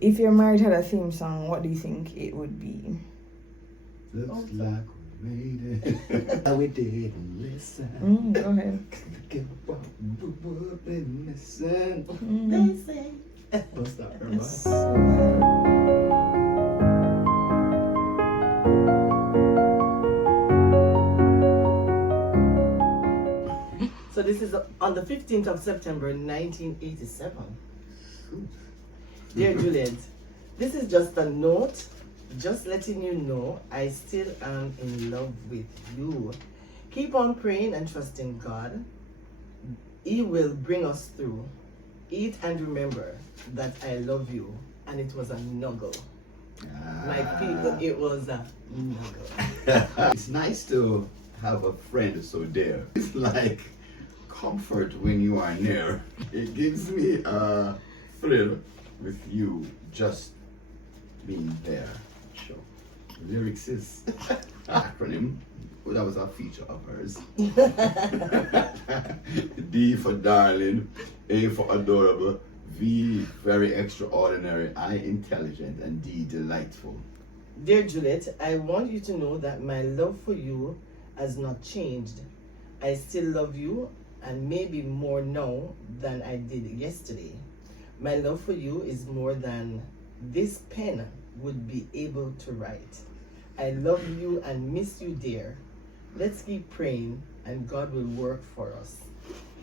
If your marriage had a theme song, what do you think it would be? Looks like we made it. We didn't listen. Go ahead. Get what we've been missing. Mm. What's that? That's so bad. So this is on the 15th of September 1987. Dear Juliet, this is just a note, just letting you know I still am in love with you. Keep on praying and trusting God. He will bring us through. Eat and remember that I love you. And it was a nuggle. My people, it was a nuggle. It's nice to have a friend so dear. It's like comfort when you are near. It gives me a thrill with you just being there. Sure. Lyrics is acronym. Well, that was a feature of hers. D for darling, A for adorable, V very extraordinary, I intelligent, and D delightful. Dear Juliet, I want you to know that my love for you has not changed. I still love you, and maybe more now than I did yesterday. My love for you is more than this pen would be able to write. I love you and miss you, dear. Let's keep praying, and God will work for us.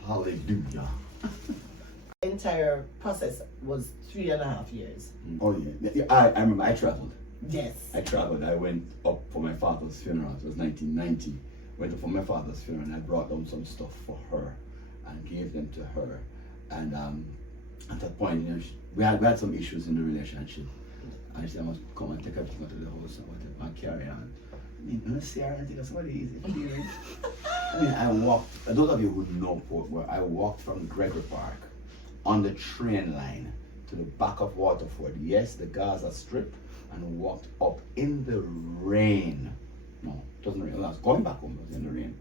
Hallelujah. The entire process was 3.5 years. Oh yeah, I remember I traveled. Yes. I traveled. I went up for my father's funeral. It was 1990. Went up for my father's funeral, and I brought down some stuff for her and gave them to her. And at that point, you know, we had some issues in the relationship. And she said, I must come and take her to the house and carry on. I mean, let's see her and take us what easy feeling. I mean, I walked, those of you who know Port Where, I walked from Gregory Park on the train line to the back of Waterford. Yes, the Gaza Strip, and walked up in the rain. No, it wasn't rain. I was going back home, it was in the rain.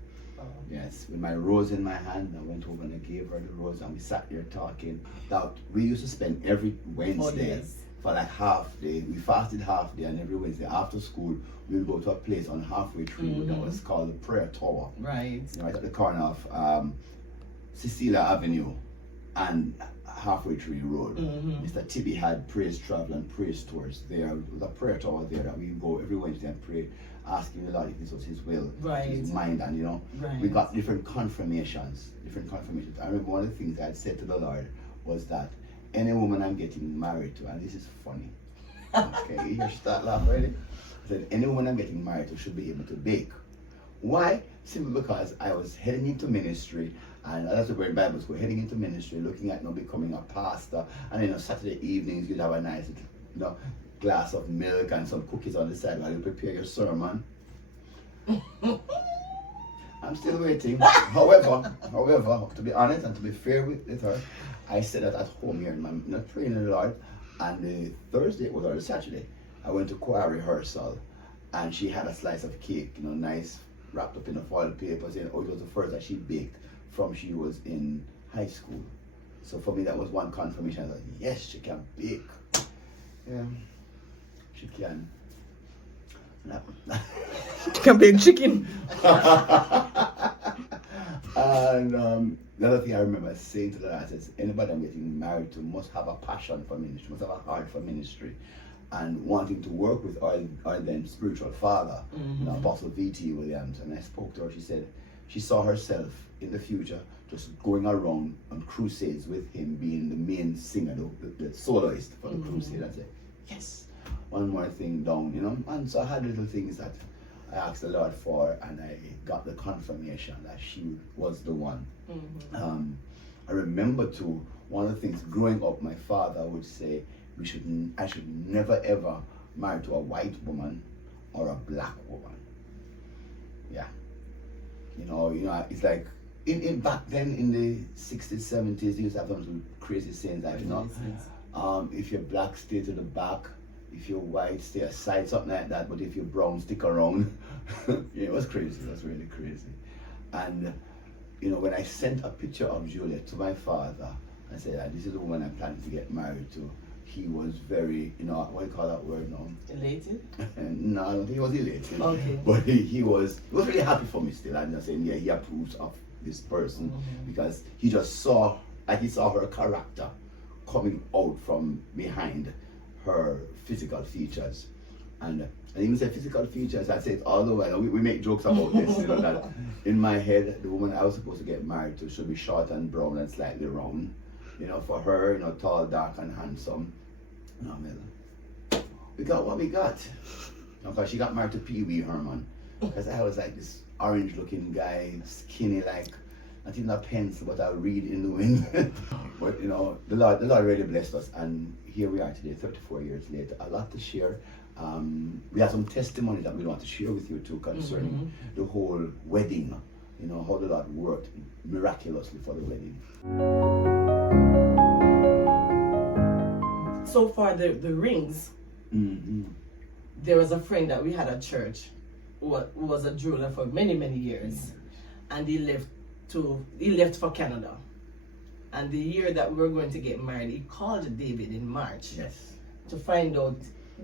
Yes, with my rose in my hand, I went over and I gave her the rose, and we sat there talking. That we used to spend every Wednesday for like half day. We fasted half day, and every Wednesday after school, we would go to a place on Halfway Tree that was called the Prayer Tower. Right. Right at the corner of Cecilia Avenue and Halfway Tree Road. Mr. Tibby had praise travel and praise tours there. There was a prayer tower there that we go every Wednesday and pray, asking the Lord if this was His will, His mind, and you know, we got different confirmations. I remember one of the things I had said to the Lord was that any woman I'm getting married to, and this is funny, okay, you start laughing already. I said, any woman I'm getting married to should be able to bake. Why? Simply because I was heading into ministry, and that's where in Bible school, heading into ministry, looking at becoming a pastor, and you know, Saturday evenings you'd have a nice glass of milk and some cookies on the side while you prepare your sermon. I'm still waiting. However, to be honest and to be fair with her, I said that at home here, and I'm not praying the Lord, and the Thursday was already Saturday. I went to choir rehearsal, and she had a slice of cake, nice, wrapped up in a foil paper, saying, oh, it was the first that she baked from she was in high school. So for me, that was one confirmation. I was like, yes, she can bake. Yeah, she can. She can bake chicken. And the other thing I remember saying to the Lord, I said, anybody I'm getting married to must have a passion for ministry, must have a heart for ministry, and wanting to work with our then spiritual father, Apostle V.T. Williams. And I spoke to her. She said she saw herself in the future just going around on crusades with him, being the main singer, the soloist for the crusade. I said, yes, one more thing down, And so I had little things that I asked the Lord for, and I got the confirmation that she was the one. I remember too, one of the things growing up, my father would say, I should never ever marry to a white woman or a black woman. Yeah. It's like in back then in the 60s, 70s, they used to have some crazy sayings like, if you're black, stay to the back. If you're white, stay aside, something like that. But if you're brown, stick around. It was crazy. It was really crazy. And when I sent a picture of Juliet to my father, I said, this is the woman I'm planning to get married to. he was very, what do you call that word now? Elated? No, I don't think he was elated. Okay. But he was really happy for me still. I'm just saying, yeah, he approves of this person because he just saw her character coming out from behind her physical features. And even say physical features, I say it all the way. We make jokes about this, that in my head, the woman I was supposed to get married to should be short and brown and slightly round. For her, tall, dark, and handsome. We got what we got. Because she got married to Pee Wee Herman. Because I was like this orange-looking guy, skinny, like not even a pencil, but a reed in the wind. But the Lord really blessed us, and here we are today, 34 years later. A lot to share. We have some testimony that we want to share with you too concerning the whole wedding. How the Lord worked miraculously for the wedding. So far, the rings. There was a friend that we had at church who was a jeweler for many, many years, and he left for Canada. And the year that we were going to get married, he called David in March to find out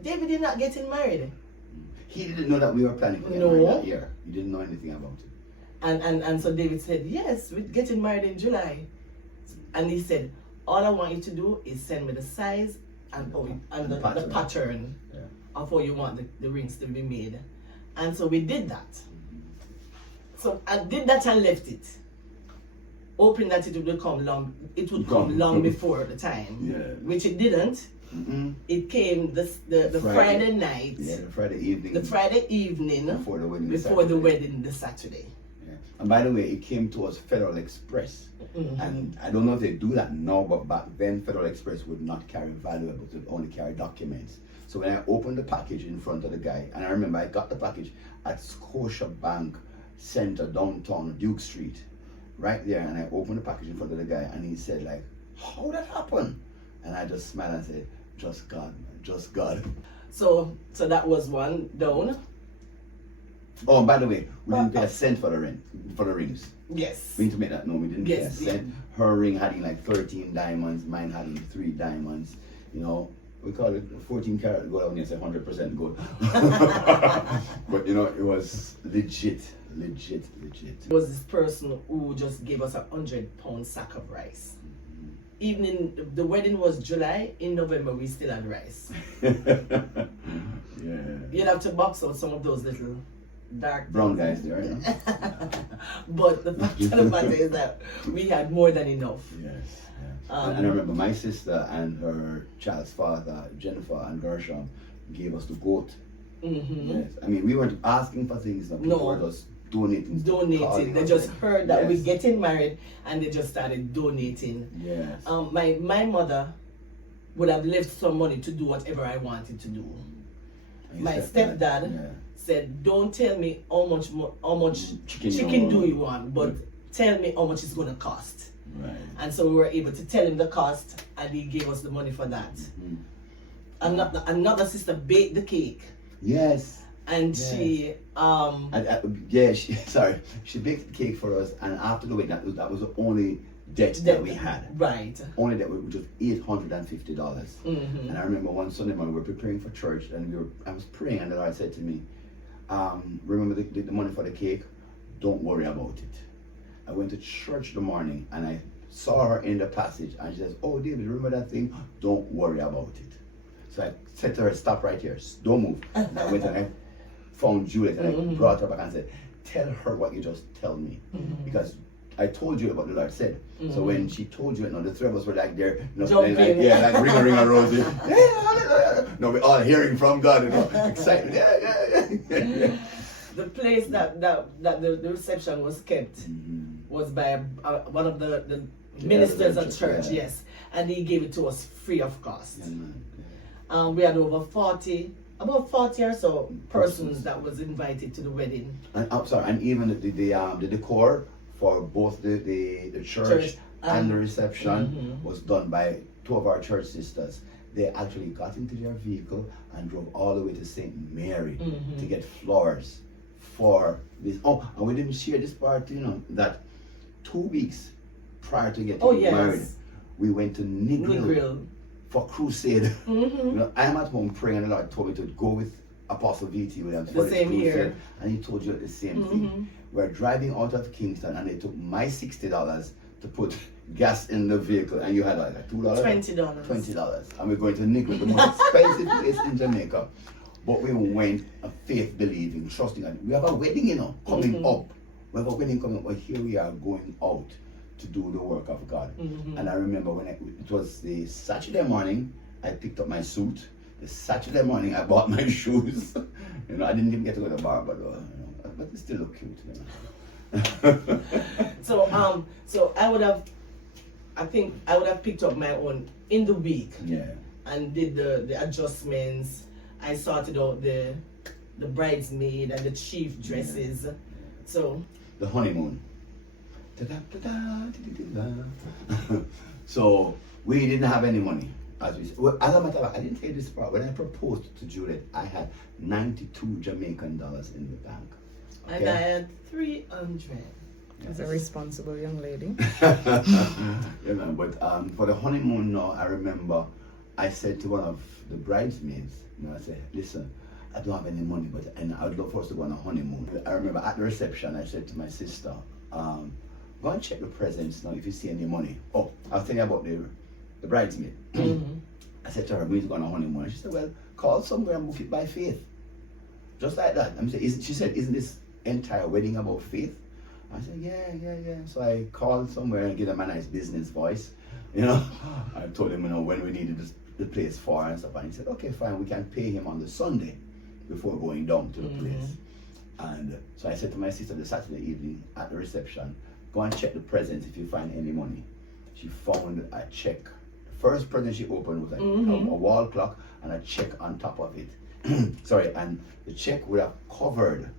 David is not getting married. He didn't know that we were planning to get married that year. He didn't know anything about it. And so David said, yes, we're getting married in July. And he said, all I want you to do is send me the size and the pattern of how you want the rings to be made. And so we did that. So I did that and left it, hoping that it would come long before the time, which it didn't. It came the Friday night. Yeah, the Friday evening. The Friday evening before the wedding, the Saturday. Yeah. And by the way, it came to us Federal Express. And I don't know if they do that now, but back then Federal Express would not carry valuables, it would only carry documents. So when I opened the package in front of the guy, and I remember I got the package at Scotiabank Center, downtown Duke Street, right there, and I opened the package in front of the guy, and he said like, how that happened? And I just smiled and said, just God, man, just God. So that was one down. Oh, and by the way, we didn't pay a cent for the rings. Yes. We need to make that known. We didn't pay a cent. Her ring had like 13 diamonds, mine had 3 diamonds. We call it 14 karat gold. I wouldn't say 100% gold. But it was legit. It was this person who just gave us a 100-pound sack of rice. Even in the wedding was July, in November we still had rice. You'd have to box out some of those little dark brown guys there, But the fact of the matter is that we had more than enough. Yes. And I remember my sister and her child's father, Jennifer and Gershom, gave us the goat. Yes. I mean, we weren't asking for things. People were just donating. They just heard that we're getting married, and they just started donating. Yes. My mother would have left some money to do whatever I wanted to do. My stepdad said, "Don't tell me how much chicken do you want, but tell me how much it's going to cost." Right. And so we were able to tell him the cost, and he gave us the money for that. Another sister baked the cake. Yes. And she she baked the cake for us, and after the wedding, that was the only debt that we had. Right. Only debt, which was $850. And I remember one Sunday morning we were preparing for church, and I was praying, and the Lord said to me, remember the money for the cake? Don't worry about it. I went to church the morning, and I saw her in the passage, and she says, "Oh, David, remember that thing? Don't worry about it." So I said to her, "Stop right here, don't move." And I went and I found Juliet, and I brought her back and said, "Tell her what you just told me." Because I told you what the Lord said. So when she told you, the three of us were like there, jumping. like ring a rosy. No, we're all hearing from God, excited. Yeah. The place that the reception was kept was by one of the ministers at church, yes, and he gave it to us free of cost. We had about 40 or so persons that was invited to the wedding. And even the decor for both the church and the reception was done by 2 of our church sisters. They actually got into their vehicle and drove all the way to St. Mary to get flowers for this. Oh, and we didn't share this part, that 2 weeks prior to getting married, we went to Negril for crusade. Mm-hmm. You know, I'm at home praying, and the Lord told me to go with Apostle V.T. Williams The for this same crusade, here. and he told you the same Mm-hmm. thing. We're driving out of Kingston, and they took my $60 to put gas in the vehicle, and you had like $2, $20. $20, and we're going to Nicholas, the most expensive place in Jamaica. But we went faith believing, trusting, and we have a wedding, you know, coming Mm-hmm. up. We have a wedding coming up, but here we are going out to do the work of God. Mm-hmm. And I remember when it was the Saturday morning, I picked up my suit. The Saturday morning, I bought my shoes. You know, I didn't even get to go to the bar, but you know, but it still look cute. You know. So I think I would have picked up my own in the week Yeah. and did the adjustments. I sorted out the bridesmaid and the chief dresses. So The honeymoon. Ta-da-ta-da-ti-ti-ti-da. So we didn't have any money. As we said. Well, as a matter of fact, I didn't tell you this part. When I proposed to Juliet, I had 92 Jamaican dollars in the bank. and I had 300. As a responsible young lady. You know, but for the honeymoon now, I remember I said to one of the bridesmaids, you know, I said, listen, I don't have any money, but and I would love for us to go on a honeymoon. I remember at the reception, I said to my sister, go and check the presents now if you see any money. Oh, I was thinking about the bridesmaid. Mm-hmm. I said to her, we need to go on a honeymoon. She said, well, call somewhere and book it by faith. Just like that. She said, isn't this entire wedding about faith? I said, yeah. So I called somewhere and gave them a nice business voice. You know, I told him, you know, when we needed the place for and stuff. And he said, okay, fine, we can pay him on the Sunday before going down to the place. And so I said to my sister the Saturday evening at the reception, go and check the presents if you find any money. She found a check. The first present she opened was like a wall clock and a check on top of it. Sorry, and the check would have covered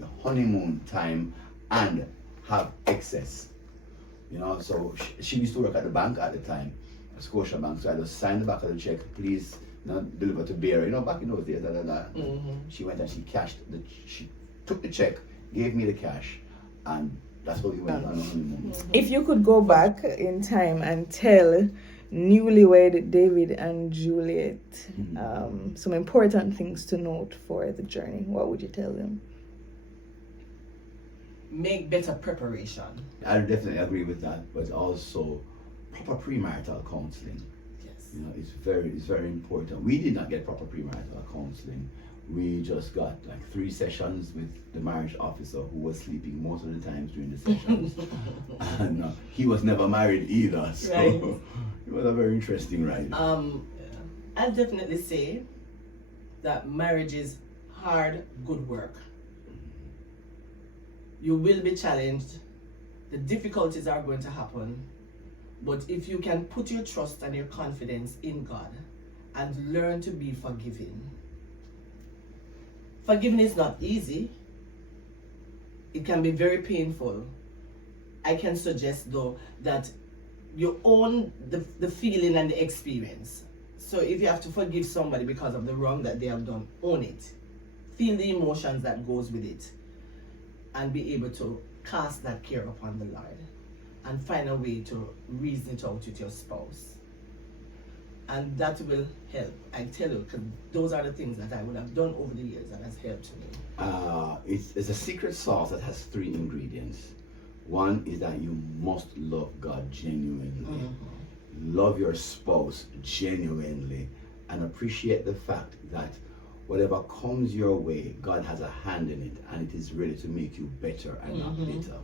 the honeymoon time and have excess. You know, so she used to work at the bank at the time, Scotia Bank. So I just signed the back of the check, please, you know, deliver to bearer. You know, back in those days, She went and she she took the check, gave me the cash, and that's what we went on a honeymoon. If you could go back in time and tell newlywed David and Juliet some important things to note for the journey, what would you tell them? Make better preparation. I definitely agree with that, but also proper premarital counseling. Yes. You know, it's very important. We did not get proper premarital counseling. We just got like 3 sessions with the marriage officer who was sleeping most of the times during the sessions. And he was never married either, so Right. it was a very interesting ride. I'll definitely say that marriage is hard, good work. You will be challenged. The difficulties are going to happen. But if you can put your trust and your confidence in God and learn to be forgiving. Forgiving is not easy. It can be very painful. I can suggest though that you own the feeling and the experience. So if you have to forgive somebody because of the wrong that they have done, own it. Feel the emotions that goes with it. And be able to cast that care upon the Lord. And find a way to reason it out with your spouse. And that will help. I tell you, because those are the things that I would have done over the years that has helped me. It's a secret sauce that has 3 ingredients. One is that you must love God genuinely. Love your spouse genuinely. And appreciate the fact that whatever comes your way, God has a hand in it, and it is ready to make you better and not bitter.